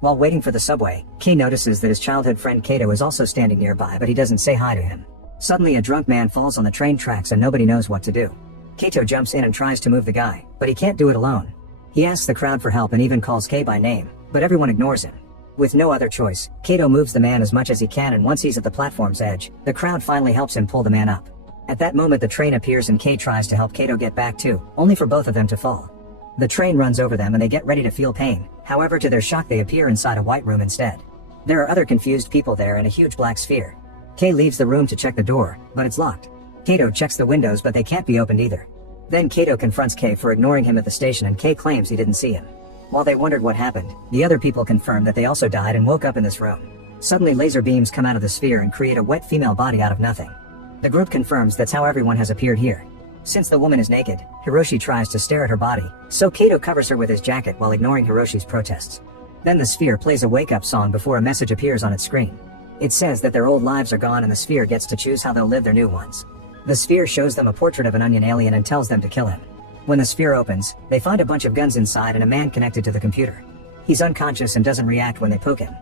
While waiting for the subway, Kei notices that his childhood friend Kato is also standing nearby, but he doesn't say hi to him. Suddenly a drunk man falls on the train tracks and nobody knows what to do. Kato jumps in and tries to move the guy, but he can't do it alone. He asks the crowd for help and even calls Kei by name, but everyone ignores him. With no other choice, Kato moves the man as much as he can, and once he's at the platform's edge, the crowd finally helps him pull the man up. At that moment the train appears and Kei tries to help Kato get back too, only for both of them to fall. The train runs over them and they get ready to feel pain, however to their shock they appear inside a white room instead. There are other confused people there and a huge black sphere. Kei leaves the room to check the door, but it's locked. Kato checks the windows but they can't be opened either. Then Kato confronts Kei for ignoring him at the station and Kei claims he didn't see him. While they wondered what happened, the other people confirm that they also died and woke up in this room. Suddenly laser beams come out of the sphere and create a wet female body out of nothing. The group confirms that's how everyone has appeared here. Since the woman is naked, Hiroshi tries to stare at her body, so Kato covers her with his jacket while ignoring Hiroshi's protests. Then the sphere plays a wake-up song before a message appears on its screen. It says that their old lives are gone and the sphere gets to choose how they'll live their new ones. The sphere shows them a portrait of an onion alien and tells them to kill him. When the sphere opens, they find a bunch of guns inside and a man connected to the computer. He's unconscious and doesn't react when they poke him.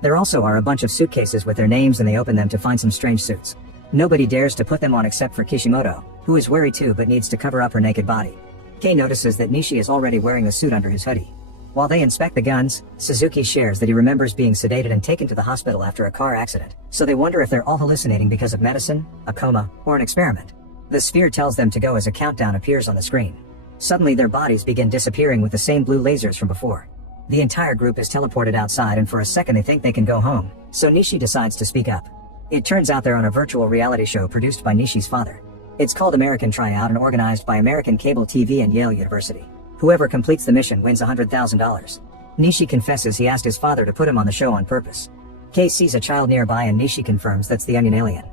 There also are a bunch of suitcases with their names and they open them to find some strange suits. Nobody dares to put them on except for Kishimoto, who is wary too but needs to cover up her naked body. Kei notices that Nishi is already wearing the suit under his hoodie. While they inspect the guns, Suzuki shares that he remembers being sedated and taken to the hospital after a car accident, so they wonder if they're all hallucinating because of medicine, a coma, or an experiment. The sphere tells them to go as a countdown appears on the screen. Suddenly their bodies begin disappearing with the same blue lasers from before. The entire group is teleported outside and for a second they think they can go home, so Nishi decides to speak up. It turns out they're on a virtual reality show produced by Nishi's father. It's called American Tryout and organized by American Cable TV and Yale University. Whoever completes the mission wins $100,000. Nishi confesses he asked his father to put him on the show on purpose. Kei sees a child nearby and Nishi confirms that's the onion alien.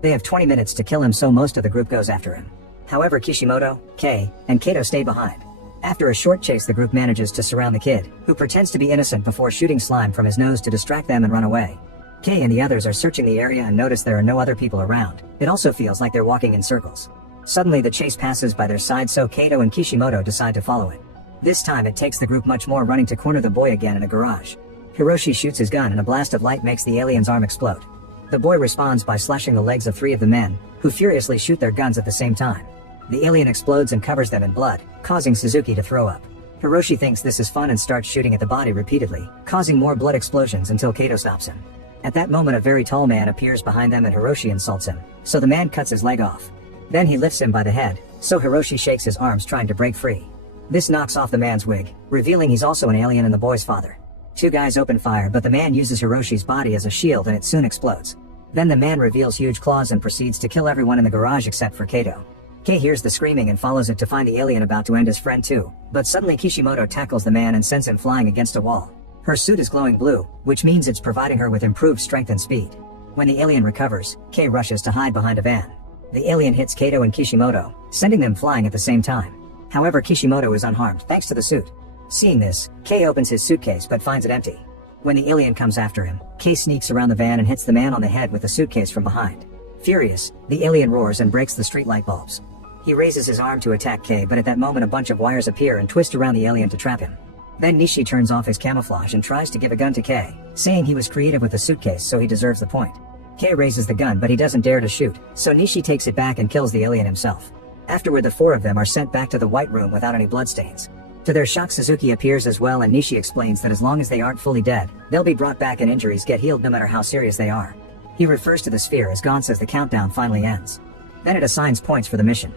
They have 20 minutes to kill him, so most of the group goes after him. However, Kishimoto, Kei, and Kato stay behind. After a short chase the group manages to surround the kid, who pretends to be innocent before shooting slime from his nose to distract them and run away. Kei and the others are searching the area and notice there are no other people around. It also feels like they're walking in circles. Suddenly the chase passes by their side, so Kato and Kishimoto decide to follow it. This time it takes the group much more running to corner the boy again in a garage. Hiroshi shoots his gun and a blast of light makes the alien's arm explode. The boy responds by slashing the legs of 3 of the men, who furiously shoot their guns at the same time. The alien explodes and covers them in blood, causing Suzuki to throw up. Hiroshi thinks this is fun and starts shooting at the body repeatedly, causing more blood explosions until Kato stops him. At that moment a very tall man appears behind them and Hiroshi insults him, so the man cuts his leg off. Then he lifts him by the head, so Hiroshi shakes his arms trying to break free. This knocks off the man's wig, revealing he's also an alien and the boy's father. 2 guys open fire but the man uses Hiroshi's body as a shield and it soon explodes. Then the man reveals huge claws and proceeds to kill everyone in the garage except for Kato. Kei hears the screaming and follows it to find the alien about to end his friend too, but suddenly Kishimoto tackles the man and sends him flying against a wall. Her suit is glowing blue, which means it's providing her with improved strength and speed. When the alien recovers, Kei rushes to hide behind a van. The alien hits Kato and Kishimoto, sending them flying at the same time. However, Kishimoto is unharmed thanks to the suit. Seeing this, Kei opens his suitcase but finds it empty. When the alien comes after him, Kei sneaks around the van and hits the man on the head with the suitcase from behind. Furious, the alien roars and breaks the street light bulbs. He raises his arm to attack Kei, but at that moment a bunch of wires appear and twist around the alien to trap him. Then Nishi turns off his camouflage and tries to give a gun to Kei, saying he was creative with the suitcase so he deserves the point. Kei raises the gun but he doesn't dare to shoot, so Nishi takes it back and kills the alien himself. Afterward the 4 of them are sent back to the white room without any bloodstains. To their shock Suzuki appears as well and Nishi explains that as long as they aren't fully dead, they'll be brought back and injuries get healed no matter how serious they are. He refers to the sphere as Gon says the countdown finally ends. Then it assigns points for the mission.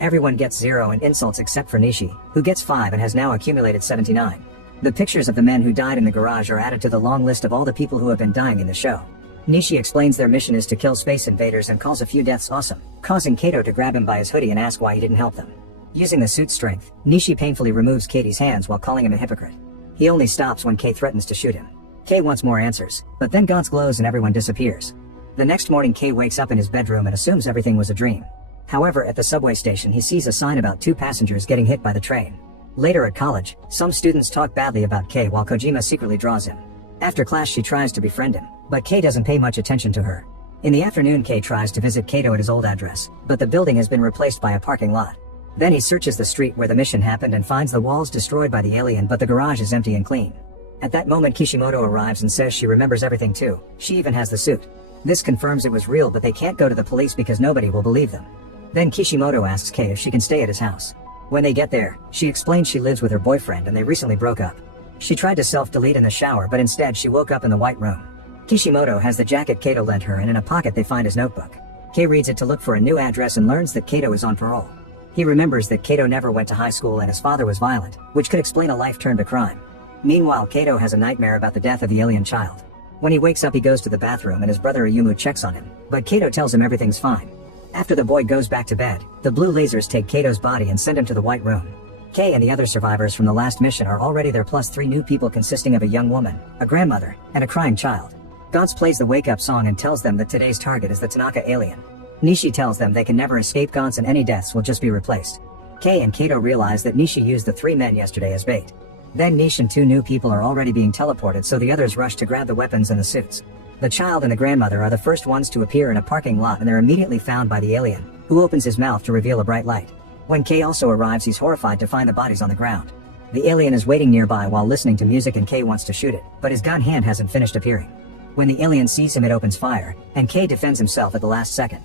Everyone gets 0 and insults except for Nishi, who gets 5 and has now accumulated 79. The pictures of the men who died in the garage are added to the long list of all the people who have been dying in the show. Nishi explains their mission is to kill space invaders and calls a few deaths awesome, causing Kato to grab him by his hoodie and ask why he didn't help them. Using the suit's strength, Nishi painfully removes Katie's hands while calling him a hypocrite. He only stops when Kei threatens to shoot him. Kei wants more answers, but then Gaunt's glows and everyone disappears. The next morning Kei wakes up in his bedroom and assumes everything was a dream. However, at the subway station he sees a sign about 2 passengers getting hit by the train. Later at college, some students talk badly about Kei while Kojima secretly draws him. After class she tries to befriend him, but Kei doesn't pay much attention to her. In the afternoon Kei tries to visit Kato at his old address, but the building has been replaced by a parking lot. Then he searches the street where the mission happened and finds the walls destroyed by the alien but the garage is empty and clean. At that moment Kishimoto arrives and says she remembers everything too, she even has the suit. This confirms it was real, but they can't go to the police because nobody will believe them. Then Kishimoto asks Kei if she can stay at his house. When they get there, she explains she lives with her boyfriend and they recently broke up. She tried to self-delete in the shower, but instead she woke up in the white room. Kishimoto has the jacket Kato lent her, and in a pocket they find his notebook. Kei reads it to look for a new address and learns that Kato is on parole. He remembers that Kato never went to high school and his father was violent, which could explain a life turned to crime. Meanwhile, Kato has a nightmare about the death of the alien child. When he wakes up he goes to the bathroom and his brother Ayumu checks on him, but Kato tells him everything's fine. After the boy goes back to bed, the blue lasers take Kato's body and send him to the white room. Kei and the other survivors from the last mission are already there, plus 3 new people consisting of a young woman, a grandmother, and a crying child. Gantz plays the wake-up song and tells them that today's target is the Tanaka alien. Nishi tells them they can never escape Gantz and any deaths will just be replaced. Kei and Kato realize that Nishi used the 3 men yesterday as bait. Then Nish and 2 new people are already being teleported, so the others rush to grab the weapons and the suits. The child and the grandmother are the first ones to appear in a parking lot, and they're immediately found by the alien, who opens his mouth to reveal a bright light. When Kei also arrives, he's horrified to find the bodies on the ground. The alien is waiting nearby while listening to music and Kei wants to shoot it, but his gun hand hasn't finished appearing. When the alien sees him it opens fire, and Kei defends himself at the last second.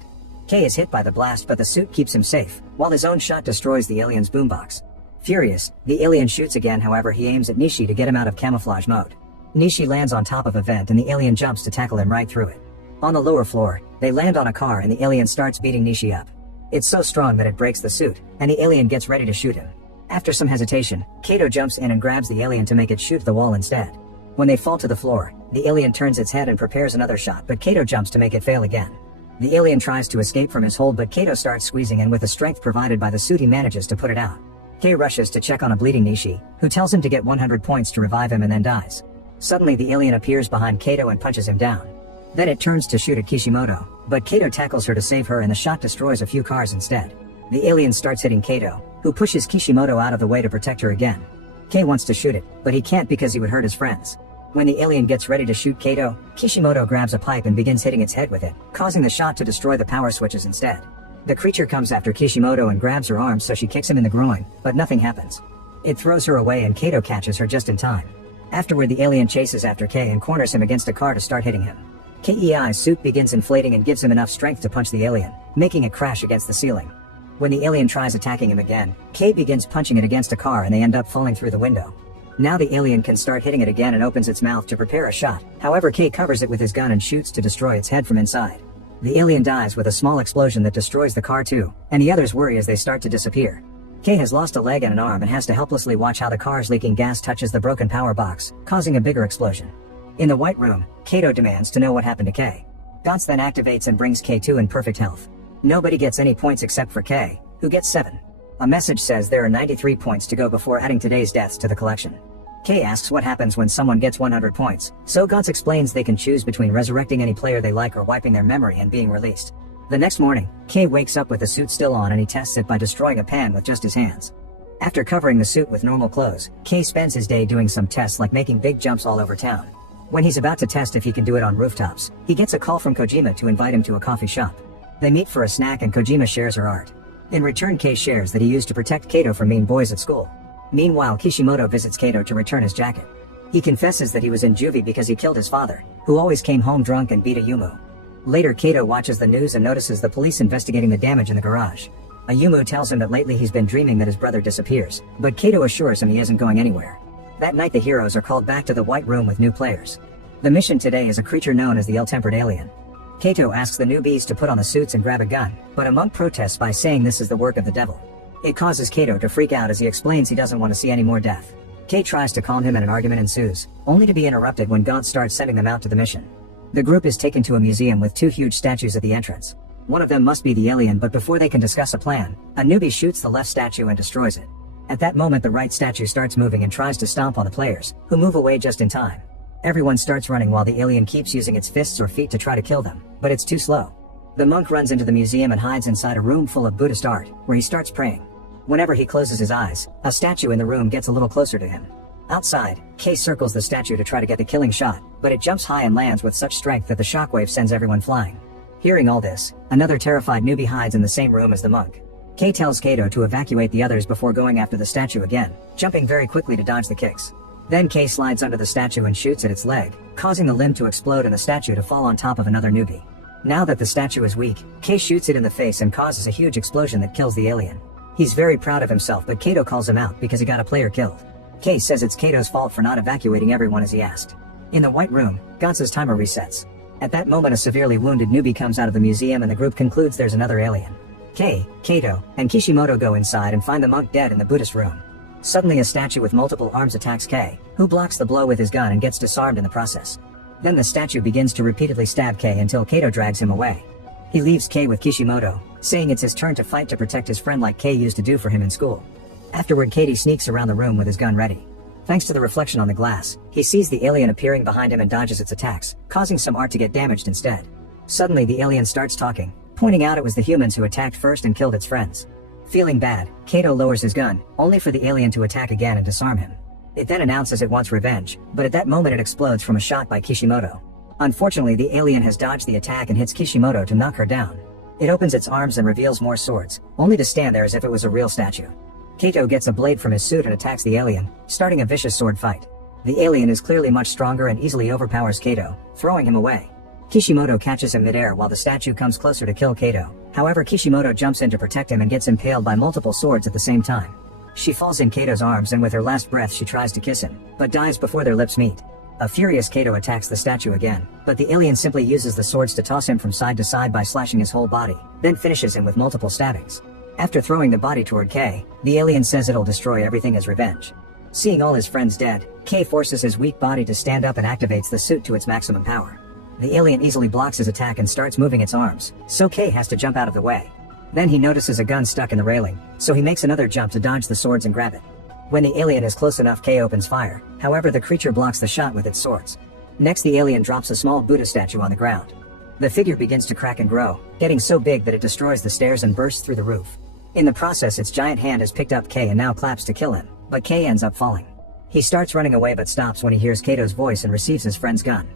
Kei is hit by the blast, but the suit keeps him safe, while his own shot destroys the alien's boombox. Furious, the alien shoots again, however he aims at Nishi to get him out of camouflage mode. Nishi lands on top of a vent and the alien jumps to tackle him right through it. On the lower floor, they land on a car and the alien starts beating Nishi up. It's so strong that it breaks the suit, and the alien gets ready to shoot him. After some hesitation, Kato jumps in and grabs the alien to make it shoot the wall instead. When they fall to the floor, the alien turns its head and prepares another shot, but Kato jumps to make it fail again. The alien tries to escape from his hold, but Kato starts squeezing, and with the strength provided by the suit he manages to put it out. Kei rushes to check on a bleeding Nishi, who tells him to get 100 points to revive him and then dies. Suddenly the alien appears behind Kato and punches him down. Then it turns to shoot at Kishimoto, but Kato tackles her to save her and the shot destroys a few cars instead. The alien starts hitting Kato, who pushes Kishimoto out of the way to protect her again. Kei wants to shoot it, but he can't because he would hurt his friends. When the alien gets ready to shoot Kato, Kishimoto grabs a pipe and begins hitting its head with it, causing the shot to destroy the power switches instead. The creature comes after Kishimoto and grabs her arm, so she kicks him in the groin, but nothing happens. It throws her away and Kato catches her just in time. Afterward the alien chases after Kei and corners him against a car to start hitting him. Kei's suit begins inflating and gives him enough strength to punch the alien, making it crash against the ceiling. When the alien tries attacking him again, Kei begins punching it against a car and they end up falling through the window. Now the alien can start hitting it again and opens its mouth to prepare a shot, however Kei covers it with his gun and shoots to destroy its head from inside. The alien dies with a small explosion that destroys the car too, and the others worry as they start to disappear. Kei has lost a leg and an arm and has to helplessly watch how the car's leaking gas touches the broken power box, causing a bigger explosion. In the white room, Kato demands to know what happened to Kei. Gantz then activates and brings Kei to in perfect health. Nobody gets any points except for Kei, who gets 7. A message says there are 93 points to go before adding today's deaths to the collection. Kei asks what happens when someone gets 100 points, so Gantz explains they can choose between resurrecting any player they like or wiping their memory and being released. The next morning, Kei wakes up with the suit still on and he tests it by destroying a pan with just his hands. After covering the suit with normal clothes, Kei spends his day doing some tests like making big jumps all over town. When he's about to test if he can do it on rooftops, he gets a call from Kojima to invite him to a coffee shop. They meet for a snack and Kojima shares her art. In return, Kei shares that he used to protect Kato from mean boys at school. Meanwhile, Kishimoto visits Kato to return his jacket. He confesses that he was in juvie because he killed his father, who always came home drunk and beat Ayumu. Later, Kato watches the news and notices the police investigating the damage in the garage. Ayumu tells him that lately he's been dreaming that his brother disappears, but Kato assures him he isn't going anywhere. That night the heroes are called back to the White Room with new players. The mission today is a creature known as the Ill-Tempered Alien. Kato asks the newbies to put on the suits and grab a gun, but a monk protests by saying this is the work of the devil. It causes Kato to freak out as he explains he doesn't want to see any more death. Kei tries to calm him and an argument ensues, only to be interrupted when Gantz starts sending them out to the mission. The group is taken to a museum with 2 huge statues at the entrance. One of them must be the alien, but before they can discuss a plan, a newbie shoots the left statue and destroys it. At that moment the right statue starts moving and tries to stomp on the players, who move away just in time. Everyone starts running while the alien keeps using its fists or feet to try to kill them, but it's too slow. The monk runs into the museum and hides inside a room full of Buddhist art, where he starts praying. Whenever he closes his eyes, a statue in the room gets a little closer to him. Outside, Kei circles the statue to try to get the killing shot, but it jumps high and lands with such strength that the shockwave sends everyone flying. Hearing all this, another terrified newbie hides in the same room as the monk. Kei tells Kato to evacuate the others before going after the statue again, jumping very quickly to dodge the kicks. Then Kei slides under the statue and shoots at its leg, causing the limb to explode and the statue to fall on top of another newbie. Now that the statue is weak, Kei shoots it in the face and causes a huge explosion that kills the alien. He's very proud of himself, but Kato calls him out because he got a player killed. Kei says it's Kato's fault for not evacuating everyone as he asked. In the White Room, Gonza's timer resets. At that moment, a severely wounded newbie comes out of the museum and the group concludes there's another alien. Kei, Kato, and Kishimoto go inside and find the monk dead in the Buddhist room. Suddenly a statue with multiple arms attacks Kei, who blocks the blow with his gun and gets disarmed in the process. Then the statue begins to repeatedly stab Kei until Kato drags him away. He leaves Kei with Kishimoto, saying it's his turn to fight to protect his friend like Kei used to do for him in school. Afterward, Katie sneaks around the room with his gun ready. Thanks to the reflection on the glass, he sees the alien appearing behind him and dodges its attacks, causing some art to get damaged instead. Suddenly the alien starts talking, pointing out it was the humans who attacked first and killed its friends. Feeling bad, Kato lowers his gun, only for the alien to attack again and disarm him. It then announces it wants revenge, but at that moment it explodes from a shot by Kishimoto. Unfortunately, the alien has dodged the attack and hits Kishimoto to knock her down. It opens its arms and reveals more swords, only to stand there as if it was a real statue. Kato gets a blade from his suit and attacks the alien, starting a vicious sword fight. The alien is clearly much stronger and easily overpowers Kato, throwing him away. Kishimoto catches him midair while the statue comes closer to kill Kato. However, Kishimoto jumps in to protect him and gets impaled by multiple swords at the same time. She falls in Kato's arms and with her last breath she tries to kiss him, but dies before their lips meet. A furious Kato attacks the statue again, but the alien simply uses the swords to toss him from side to side by slashing his whole body, then finishes him with multiple stabbings. After throwing the body toward Kei, the alien says it'll destroy everything as revenge. Seeing all his friends dead, Kei forces his weak body to stand up and activates the suit to its maximum power. The alien easily blocks his attack and starts moving its arms, so Kei has to jump out of the way. Then he notices a gun stuck in the railing, so he makes another jump to dodge the swords and grab it. When the alien is close enough, Kei opens fire, however the creature blocks the shot with its swords. Next, the alien drops a small Buddha statue on the ground. The figure begins to crack and grow, getting so big that it destroys the stairs and bursts through the roof. In the process, its giant hand has picked up Kei and now claps to kill him, but Kei ends up falling. He starts running away but stops when he hears Kato's voice and receives his friend's gun.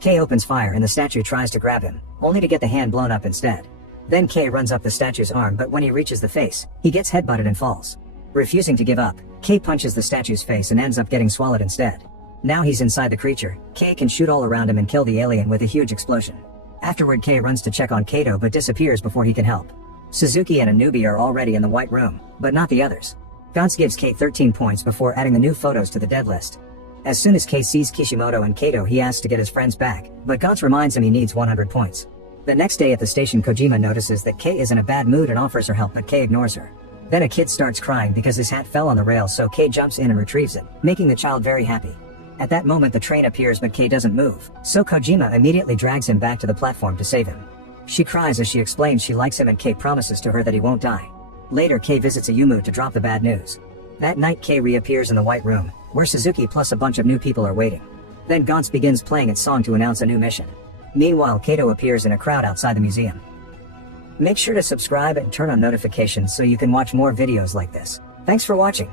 Kei opens fire and the statue tries to grab him, only to get the hand blown up instead. Then Kei runs up the statue's arm, but when he reaches the face, he gets headbutted and falls. Refusing to give up, Kei punches the statue's face and ends up getting swallowed instead. Now he's inside the creature, Kei can shoot all around him and kill the alien with a huge explosion. Afterward, Kei runs to check on Kato but disappears before he can help. Suzuki and a newbie are already in the White Room, but not the others. Gonz gives Kei 13 points before adding the new photos to the dead list. As soon as Kei sees Kishimoto and Kato, he asks to get his friends back, but Gonz reminds him he needs 100 points. The next day at the station, Kojima notices that Kei is in a bad mood and offers her help, but Kei ignores her. Then a kid starts crying because his hat fell on the rail, so Kei jumps in and retrieves it, making the child very happy. At that moment the train appears but Kei doesn't move, so Kojima immediately drags him back to the platform to save him. She cries as she explains she likes him and Kei promises to her that he won't die. Later, Kei visits Ayumu to drop the bad news. That night, Kei reappears in the White Room, where Suzuki plus a bunch of new people are waiting. Then Gonz begins playing its song to announce a new mission. Meanwhile, Kato appears in a crowd outside the museum. Make sure to subscribe and turn on notifications so you can watch more videos like this. Thanks for watching.